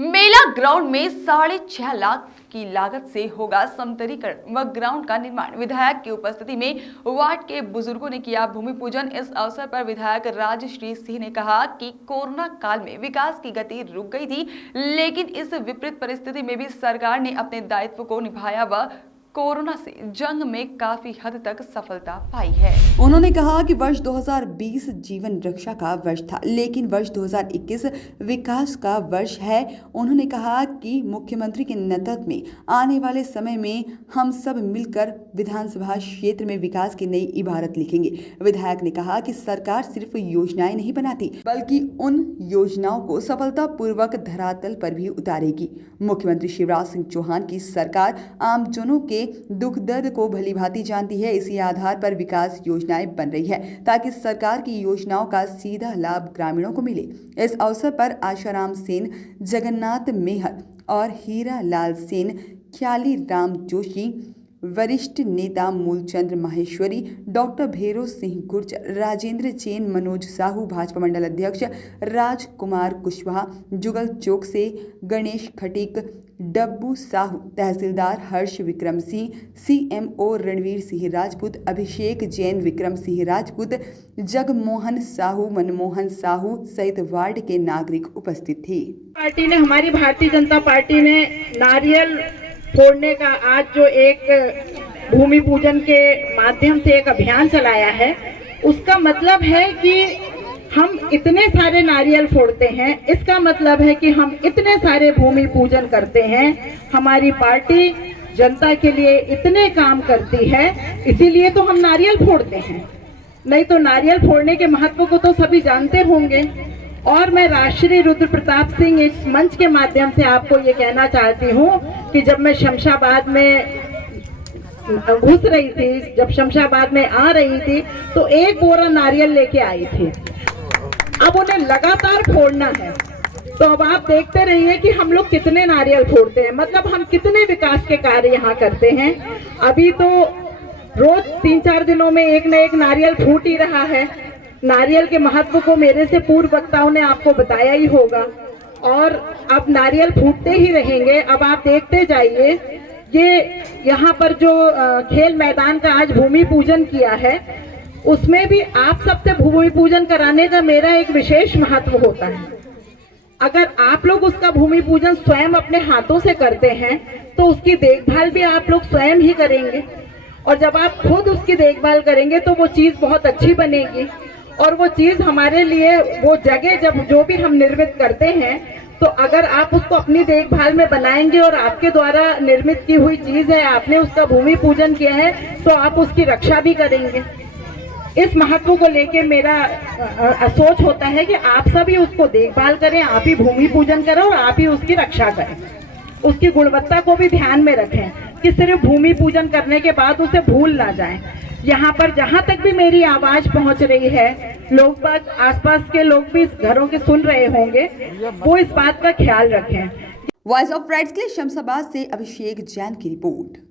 मेला ground में 6.5 लाख की लागत से होगा समतलीकरण व ग्राउंड का निर्माण। विधायक की उपस्थिति में वार्ड के बुजुर्गों ने किया भूमि पूजन। इस अवसर पर विधायक राजश्री सिंह ने कहा कि कोरोना काल में विकास की गति रुक गई थी, लेकिन इस विपरीत परिस्थिति में भी सरकार ने अपने दायित्व को निभाया व कोरोना से जंग में काफी हद तक सफलता पाई है। उन्होंने कहा कि वर्ष 2020 जीवन रक्षा का वर्ष था, लेकिन वर्ष 2021 विकास का वर्ष है। उन्होंने कहा कि मुख्यमंत्री के नेतृत्व में आने वाले समय में हम सब मिलकर विधानसभा क्षेत्र में विकास की नई इबारत लिखेंगे। विधायक ने कहा कि सरकार सिर्फ योजनाएं नहीं बनाती, बल्कि उन योजनाओं को सफलतापूर्वक धरातल पर भी उतारेगी। मुख्यमंत्री शिवराज सिंह चौहान की सरकार आमजनों के दुख दर्द को भलीभांति जानती है। इसी आधार पर विकास योजनाएं बन रही है ताकि सरकार की योजनाओं का सीधा लाभ ग्रामीणों को मिले। इस अवसर पर आशाराम सेन, जगन्नाथ मेहर और हीरा लाल सेन, ख्याली राम जोशी, वरिष्ठ नेता मूलचंद्र माहेश्वरी, डॉक्टर भैरव सिंह गुर्जर, राजेंद्र जैन, मनोज साहू, भाजपा मंडल अध्यक्ष राजकुमार कुशवाहा, जुगल चौक से गणेश खटीक, डब्बू साहू, तहसीलदार हर्ष विक्रम सिंह, सीएमओ रणवीर सिंह राजपूत, अभिषेक जैन, विक्रम सिंह राजपूत, जगमोहन साहू, मनमोहन साहू सहित वार्ड के नागरिक उपस्थित थे। पार्टी ने, हमारी भारतीय जनता पार्टी ने नारियल फोड़ने का आज जो एक भूमि पूजन के माध्यम से एक अभियान चलाया है, उसका मतलब है कि हम इतने सारे नारियल फोड़ते हैं, इसका मतलब है कि हम इतने सारे भूमि पूजन करते हैं। हमारी पार्टी जनता के लिए इतने काम करती है, इसीलिए तो हम नारियल फोड़ते हैं। नहीं तो नारियल फोड़ने के महत्व को तो सभी जानते होंगे। और मैं राष्ट्रीय रुद्र प्रताप सिंह इस मंच के माध्यम से आपको ये कहना चाहती हूँ कि जब मैं शमशाबाद में घुस रही थी, जब शमशाबाद में आ रही थी, तो एक बोरा नारियल लेके आई थी। अब उन्हें लगातार फोड़ना है, तो अब आप देखते रहिए कि हम लोग कितने नारियल फोड़ते हैं, मतलब हम कितने विकास के कार्य यहाँ करते हैं। अभी तो रोज 3-4 दिनों में एक न एक नारियल फूट ही रहा है। नारियल के महत्व को मेरे से पूर्व वक्ताओं ने आपको बताया ही होगा, और अब नारियल फूटते ही रहेंगे। अब आप देखते जाइए, ये यहाँ पर जो खेल मैदान का आज भूमि पूजन किया है, उसमें भी आप सबसे भूमि पूजन कराने का मेरा एक विशेष महत्व होता है। अगर आप लोग उसका भूमि पूजन स्वयं अपने हाथों से करते हैं, तो उसकी देखभाल भी आप लोग स्वयं ही करेंगे, और जब आप खुद उसकी देखभाल करेंगे तो वो चीज़ बहुत अच्छी बनेगी। और वो चीज़ हमारे लिए, वो जगह जब जो भी हम निर्मित करते हैं, तो अगर आप उसको अपनी देखभाल में बनाएंगे और आपके द्वारा निर्मित की हुई चीज़ है, आपने उसका भूमि पूजन किया है, तो आप उसकी रक्षा भी करेंगे। इस महत्व को लेके मेरा सोच होता है कि आप सभी उसको देखभाल करें, आप ही भूमि पूजन करें और आप ही उसकी रक्षा करें। उसकी गुणवत्ता को भी ध्यान में रखें कि सिर्फ भूमि पूजन करने के बाद उसे भूल ना जाएं। यहाँ पर जहाँ तक भी मेरी आवाज पहुँच रही है, लोग बात, आसपास के लोग भी इस घरों के सुन रहे होंगे, वो इस बात का ख्याल रखें। वॉइस ऑफ राइट्स के लिए शमशाबाद से अभिषेक जैन की रिपोर्ट।